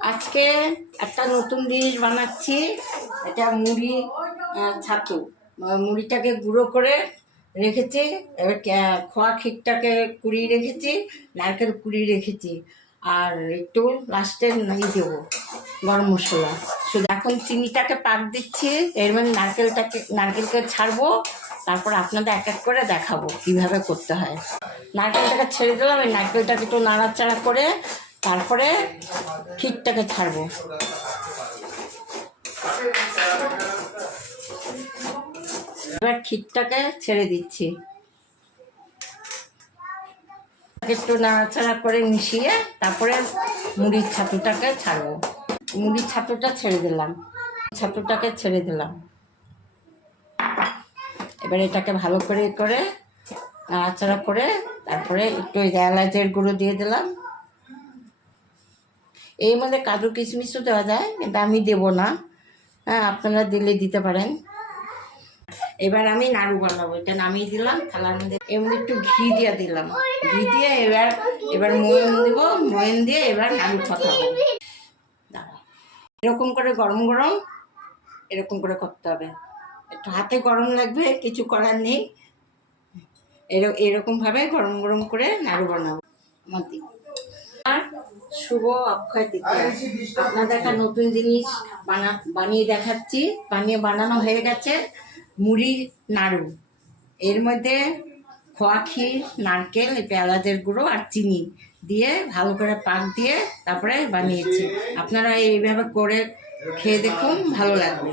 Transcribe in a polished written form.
আজকে একটা নতুন জিনিস বানাচ্ছি। এটা মুড়ি ছাতু। মুড়িটাকে গুঁড়ো করে রেখেছি, এবার খোয়া ক্ষীরটাকে কুড়িয়ে রেখেছি, নারকেল কুড়িয়ে রেখেছি, আর একটু লাস্টে নিয়ে দেবো গরম মশলা। শুধু এখন চিনিটাকে পাক দিচ্ছি, এর মানে নারকেলকে ছাড়বো, তারপর আপনাদের এক এক করে দেখাবো কীভাবে করতে হয়। নারকেলটাকে ছেড়ে দিলাম, এই নারকেলটাকে একটু নাড়াচাড়া করে তারপরে ক্ষীরটাকে ছাড়বো। এবার ক্ষীরটাকে ছেড়ে দিচ্ছি, একটু নাড়াচাড়া করে মিশিয়ে তারপরে মুড়ির ছাতুটাকে ছাড়বো। মুড়ির ছাতুটা ছেড়ে দিলাম, ছাতুটাকে ছেড়ে দিলাম। এবার এটাকে ভালো করে নাড়াচাড়া করে তারপরে একটু এলাচের গুঁড়ো দিয়ে দিলাম। এর মধ্যে কাজু কিশমিশও দেওয়া যায়, কিন্তু আমি দেবো না। হ্যাঁ, আপনারা দিলে দিতে পারেন। এবার আমি নাড়ু বানাবো। এটা নামিয়ে দিলাম থালার মধ্যে, এর মধ্যে একটু ঘি দিয়ে দিলাম। ঘি দিয়ে এবার ময়ন দেবো, ময়ন দিয়ে এবার নাড়ু ফাটাবো। এরকম করে গরম গরম এরকম করে করতে হবে। একটু হাতে গরম লাগবে, কিছু করার নেই। এরকমভাবে গরম গরম করে নাড়ু বানাবো। আর শুভ অক্ষয় তৃতীয়া। আপনাদের একটা নতুন জিনিস বানিয়ে দেখাচ্ছি। বানানো হয়ে গেছে মুড়ি নাড়ু। এর মধ্যে খোয়া ক্ষীর, নারকেল, এলাচের গুঁড়ো আর চিনি দিয়ে ভালো করে পাক দিয়ে তারপরে বানিয়েছি। আপনারা এইভাবে করে খেয়ে দেখুন, ভালো লাগবে।